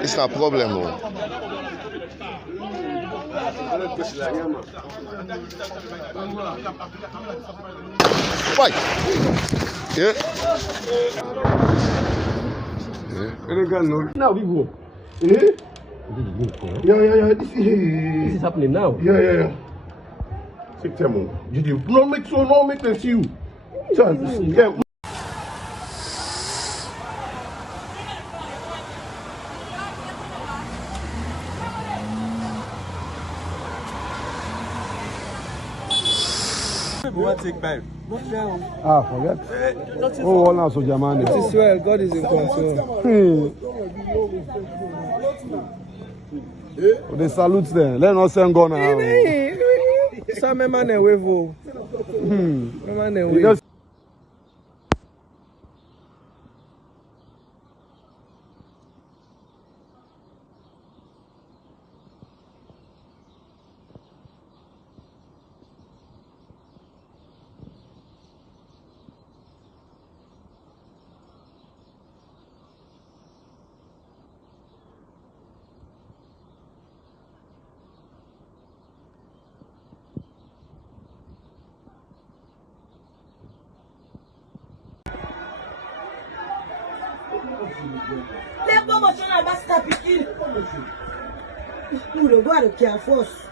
It's not a problem. Fight! Yeah. Now we go. Yeah. This is happening now. Yeah. Take time. You don't make sense to you. Yeah. Take 5. Forget. Oh, now so Germany. It is well. God is in control. They salute them. Let us send go now. Some man away for. Man away. Les promotions à bas capital. Nous le voir qui a force.